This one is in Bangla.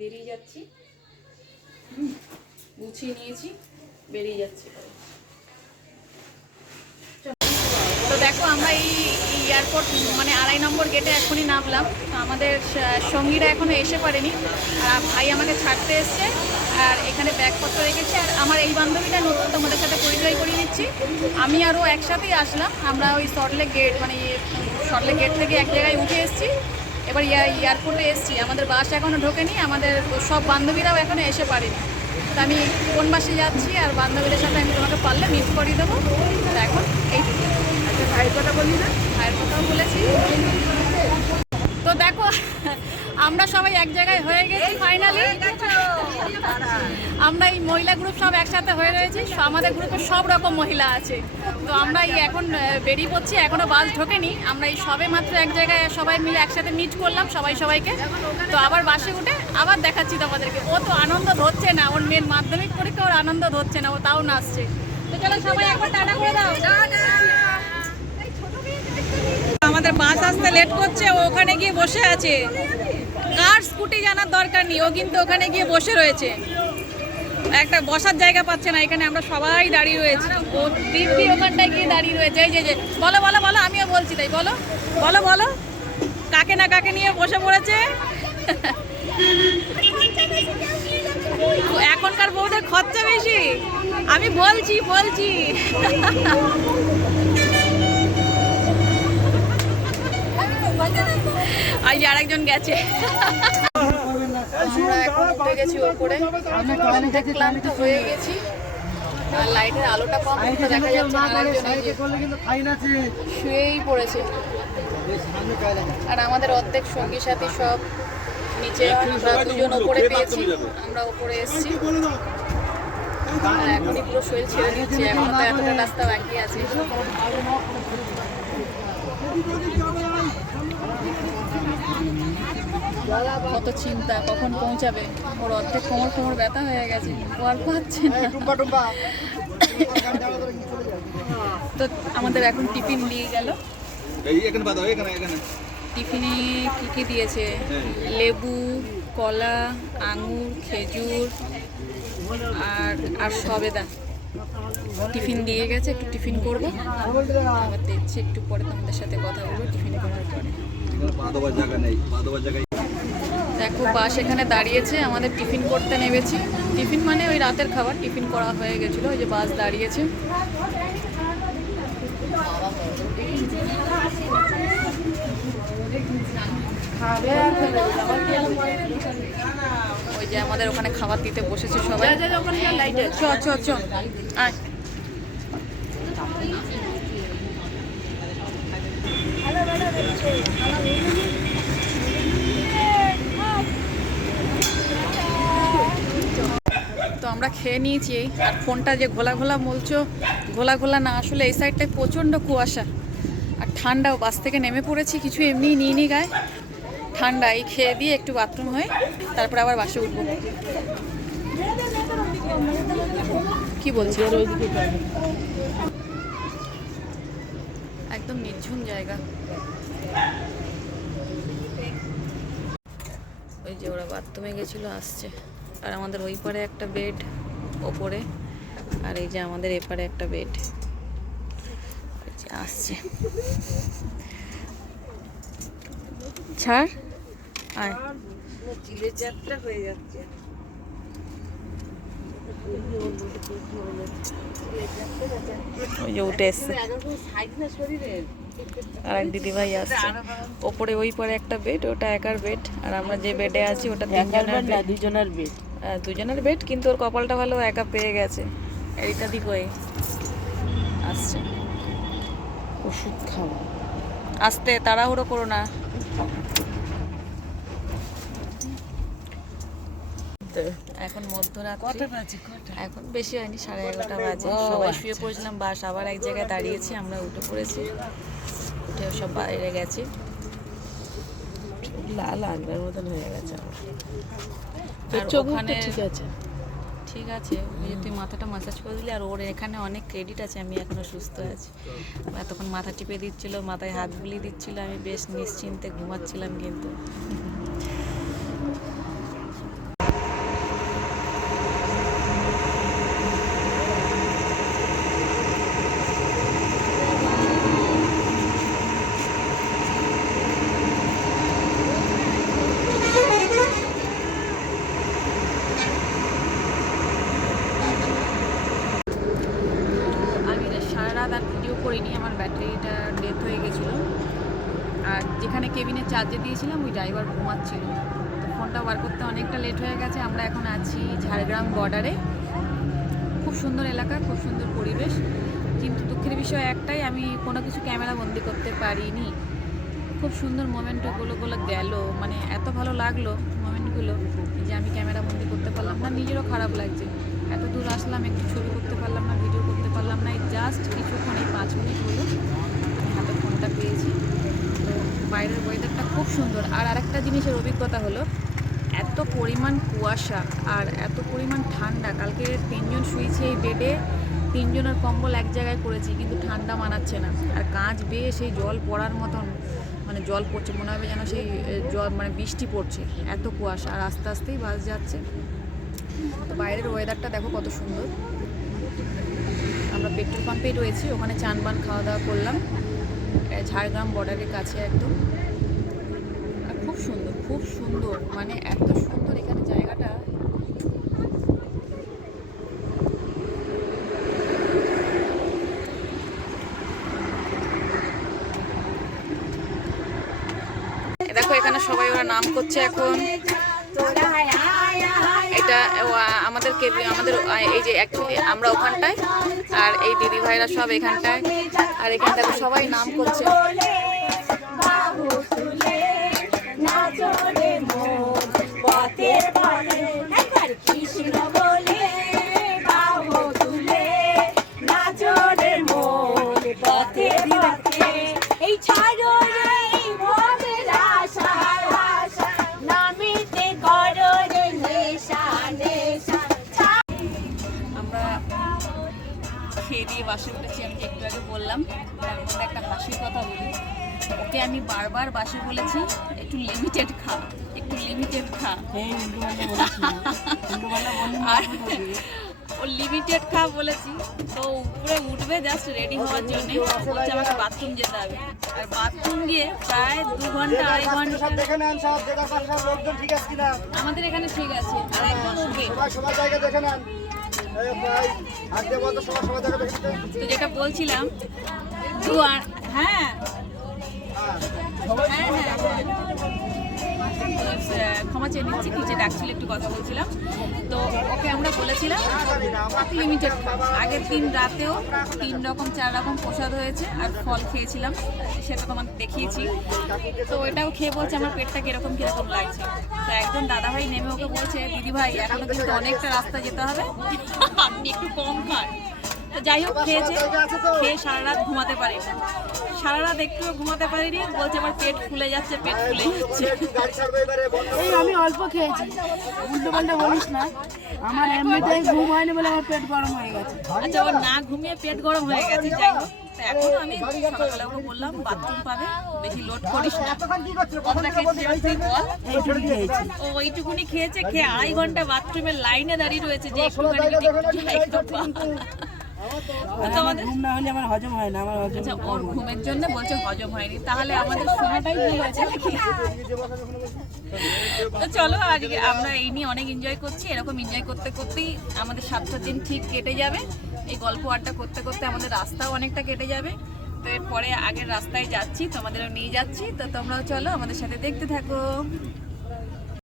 বেরিয়ে যাচ্ছি। গুছিয়ে নিয়েছি, বেরিয়ে যাচ্ছি। তো দেখো আমরা এই এয়ারপোর্ট মানে 2.5 নম্বর গেটে এখনই নামলাম। তো আমাদের সঙ্গীরা এখনো এসে পারেনি, আর ভাই আমাকে ছাড়তে এসছে। আর এখানে ব্যাগপত্র রেখেছি। আর আমার এই বান্ধবীটা নতুন, তোমাদের সাথে পরিচয় করিয়ে দিচ্ছি। আমি আরও একসাথেই আসলাম। আমরা ওই সল্টলেক গেট মানে সল্টলেক গেট থেকে এক জায়গায় উঠে এসেছি, এবার এয়ারপোর্টে এসেছি। আমাদের বাস এখনও ঢোকেনি, আমাদের সব বান্ধবীরাও এখনও এসে পারেনি। তো আমি কোন বাসে যাচ্ছি আর বান্ধবীদের সাথে আমি তোমাকে পারলে মিট করিয়ে দেবো। তো এখন এইটুকু। ভাইয়ের কথা বলি না, ভাইয়ের কথাও বলেছি। তো দেখো আমরা সবাই এক জায়গায় হয়ে গেছি ফাইনালি। আমরা এই মহিলা গ্রুপ সব একসাথে হয়ে রয়েছি। আমাদের গ্রুপে সব রকম মহিলা আছে। তো আমরা এই এখন বেরিয়ে পড়ছি, এখনও বাস ঢোকেনি। আমরা এই সবে মাত্র এক জায়গায় সবাই মিলে একসাথে মিট করলাম সবাইকে। তো আবার বাসে উঠে আবার দেখাচ্ছি তোমাদেরকে। ও তো আনন্দ ধরছে না, ওর মেন মাধ্যমিক পরীক্ষা, ওর আনন্দ ধরছে না, ও তাও নাচছে। তো চলো সবাই একবার টাটা করে দাও। আমাদের বাস আসতে লেট করছে, ও ওখানে গিয়ে বসে আছে। কার স্কুটি জানার দরকার নেই, ও কিন্তু ওখানে গিয়ে বসে রয়েছে। একটা বসার জায়গা পাচ্ছে না, এখানে আমরা সবাই দাঁড়িয়ে রয়েছি। ও দিব্যি ওখানটায় গিয়ে দাঁড়িয়ে রয়েছে। এই যে বলো বলো বলো, আমিও বলছি তাই। বলো বলো বলো, কাকে না কাকে নিয়ে বসে পড়েছে। এখনকার বউদের খরচা বেশি, আমি বলছি। আজ আরেকজন গেছে। আমরা এখন উঠে গেছি ওপরে, ক্লান্ত হয়ে গেছি। আর লাইটের আলোটা কম, দেখা যাচ্ছে না। আরেকজন শুয়েই পড়েছে। আর আমাদের অর্ধেক সঙ্গী সাথী সব নিচে, আমরা দুজন ওপরে পেয়েছি, আমরা ওপরে এসেছি। আর এখনই পুরো শরীর ছেড়ে দিচ্ছে, এখন তো এতটা রাস্তা বাকি আছে। কত চিন্তা, কখন পৌঁছাবে। ওর অর্ধেক কোমর ব্যথা হয়ে গেছে, ও আর পাচ্ছে না। তো আমাদের এখন টিফিন দিয়ে গেল। টিফিনে কী দিয়েছে? লেবু, কলা, আঙুর, খেজুর আর সবেদা টিফিন দিয়ে গেছে। একটু টিফিন করবো, আবার দেখছি একটু পরে তোমাদের সাথে কথা বলবো টিফিন করার পরে। দেখো বাস এখানে দাঁড়িয়েছে, আমাদের টিফিন করতে নেমেছি। টিফিন মানে ওই রাতের খাবার, টিফিন করা হয়ে গেছিলো। ওই যে বাস দাঁড়িয়েছে। ওই যে আমাদের ওখানে খাবার দিতে বসেছে সবাই। চ আয়। তো আমরা খেয়ে নিয়েছি। আর ফোনটা যে ঘোলা বলছো, ঘোলা না, আসলে এই সাইডটায় প্রচণ্ড কুয়াশা আর ঠান্ডাও। বাস থেকে নেমে পড়েছি, কিছু এমনি নিয়ে গায়ে ঠান্ডা। এই খেয়ে দিয়ে একটু বাথরুম হয়ে তারপর আবার বাসে উঠবো। কি বলছি, একদম নির্ঝুম জায়গা। ওই যে ওরা বাথরুমে গেছিলো, আসছে। আর আমাদের ওই পারে একটা বেড ওপরে, আর এই যে আমাদের এপারে একটা বেড আসছে। ছাড়, আয়। হয়ে যাচ্ছে। ওই যে উঠে এসছে আর এক দিদিভাই আসছে। ওপরে ওই পারে একটা বেড, ওটা একার বেড। আর আমরা যে বেডে আছি ওটা দুজনের বেড, কিন্তু ওর কপালটা ভালো, একা পেয়ে গেছে। এইটা দিক ওই আসছে। ওষুধ খাওয়া, আসতে তাড়াহুড়ো করো না। এখন মধ্যরাত্রি, এখন বেশি হয়নি, 11:30 বাজে। সবাই শুয়ে পড়েছিলাম, বাস আবার এক জায়গায় দাঁড়িয়েছি, আমরা উঠে পড়েছি। উঠে সব বাইরে গেছি। লাল আগবার মতন হয়ে গেছে। আর ওখানে ঠিক আছে, তুই মাথাটা ম্যাসাজ করে দিলি। আর ওর এখানে অনেক ক্রেডিট আছে, আমি এখনো সুস্থ আছি। এতক্ষণ মাথা টিপে দিচ্ছিল, মাথায় হাত বুলিয়ে দিচ্ছিল, আমি বেশ নিশ্চিন্তে ঘুমাচ্ছিলাম। কিন্তু রাত আর ভিডিও করিনি, আমার ব্যাটারিটা ডেথ হয়ে গেছিলো। আর যেখানে কেবিনে চার্জে দিয়েছিলাম ওই ড্রাইভার ঘুমাচ্ছিল, তো ফোনটা বার করতে অনেকটা লেট হয়ে গেছে। আমরা এখন আছি ঝাড়গ্রাম বর্ডারে। খুব সুন্দর এলাকা, খুব সুন্দর পরিবেশ, কিন্তু দুঃখের বিষয় একটাই, আমি কোনো কিছু ক্যামেরা বন্দি করতে পারিনি। খুব সুন্দর মোমেন্টগুলো গেল, মানে এত ভালো লাগলো মোমেন্টগুলো যে আমি ক্যামেরা বন্দি করতে পারলাম না। নিজেরও খারাপ লাগছে, এত দূর আসলাম, একটু ছবি করতে পারলাম না, ভিডিও করতে পারলাম না। এই জাস্ট কিছুক্ষণ, এই 5 মিনিট হলো আমি হাতে ফোনটা পেয়েছি। তো বাইরের ওয়েদারটা খুব সুন্দর। আর আরেকটা জিনিসের অভিজ্ঞতা হলো, এত পরিমাণ কুয়াশা আর এত পরিমাণ ঠান্ডা। কালকে 3 জন শুয়েছি এই বেডে, 3 জনের কম্বল এক জায়গায় করেছি, কিন্তু ঠান্ডা মানাচ্ছে না। আর কাঁচ বেয়ে সেই জল পড়ার মতন, মানে জল পড়ছে, মনে হবে যেন সেই জল মানে বৃষ্টি পড়ছে, এত কুয়াশা। আর আস্তে আস্তেই বাস যাচ্ছে। তো বাইরের ওয়েদারটা দেখো কত সুন্দর। আমরা পেট্রোল পাম্পেই রয়েছি, ওখানে চানবান খাওয়া দাওয়া করলাম, ঝাড়গ্রাম বর্ডারের কাছে একদম। আর খুব সুন্দর, খুব সুন্দর, মানে এত সুন্দর এখানে জায়গাটা। দেখো এখানে সবাই ওরা নাম করছে এখন। এটা আমাদের এই যে অ্যাকচুয়ালি আমরা ওখানটায়, আর এই দিদি ভাইরা সব এখানটায়। আর এখানে দেখো সবাই নাম করছে। খেয়ে দিয়ে বাসে উঠেছি, আমি একটু আগে বললাম। তার মধ্যে একটা হাসির কথা বলি, ওকে আমি বারবার বাসে বলেছি একটু লিমিটেড খা, একটু লিমিটেড খা। আর ও লিমিটেড খা বলেছি, তো উপরে উঠবে জাস্ট রেডি হওয়ার জন্য, বলছে আমাকে বাথরুম যেতে হবে। আর বাথরুম গিয়ে প্রায় 2 ঘন্টা 2.5 ঘন্টা। আমাদের এখানে ঠিক আছে, আর একদম উঠবে। তো যেটা বলছিলাম, হ্যাঁ ক্ষমা চেয়ে নিচ্ছি, নিচে ডাকছিল, একটু কথা বলছিলাম। তো ওকে আমরা বলেছিলাম লিমিটেড। আগের দিন রাতেও 3 রকম 4 রকম প্রসাদ হয়েছে, আর ফল খেয়েছিলাম, সেটা তোমাদের দেখিয়েছি। তো এটাও খেয়ে বলছে আমার পেটটা কিরকম কিরকম লাগছে। তো একজন দাদাভাই নেমে ওকে বলছে, দিদি ভাই এখনো কিন্তু অনেকটা রাস্তা যেতে হবে, আপনি একটু কম খান। তো যাই হোক খেয়েছে, খেয়ে সারা রাত ঘুমাতে পারিনি, সারা রাত একটুও ঘুমাতে পারিনি। বলছে আমার পেট ফুলে যাচ্ছে, পেট ফুলে যাচ্ছে। এই আমি অল্প খেয়েছি, উল্টো পাল্টা বলিস না। আমার এমনিতেই ঘুম হয়নি বলে আমার পেট গরম হয়ে গেছে। আচ্ছা, ওর না ঘুমিয়ে পেট গরম হয়ে গেছে। যাই হোক, তো এখন আমি সকালবেলা ওকে বললাম বাথরুম পাবে, বেশি লোড করিস না। কতটা খেয়েছি তুই বল? এইটুকু খেয়েছি। ও ওইটুকুনি খেয়েছে, খেয়ে 2.5 ঘন্টা বাথরুমের লাইনে দাঁড়িয়ে রয়েছে যে একটুখানি জায়গা পা। ঘুম না হলে আমার হজম হয় না, আমার হজম। আচ্ছা, ওর ঘুমের জন্য বলছে হজম হয়নি, তাহলে আমাদের সময়টাই ভুল হয়েছে নাকি? তো চলো, আজকে আমরা এই নিয়ে অনেক এনজয় করছি। এরকম এনজয় করতে করতেই আমাদের 7টা দিন ঠিক কেটে যাবে। এই গল্প আড্ডা করতে করতে আমাদের রাস্তাও অনেকটা কেটে যাবে। তো এরপরে আগের রাস্তায় যাচ্ছি, তোমাদেরও নিয়ে যাচ্ছি। তো তোমরাও চলো আমাদের সাথে, দেখতে থাকো।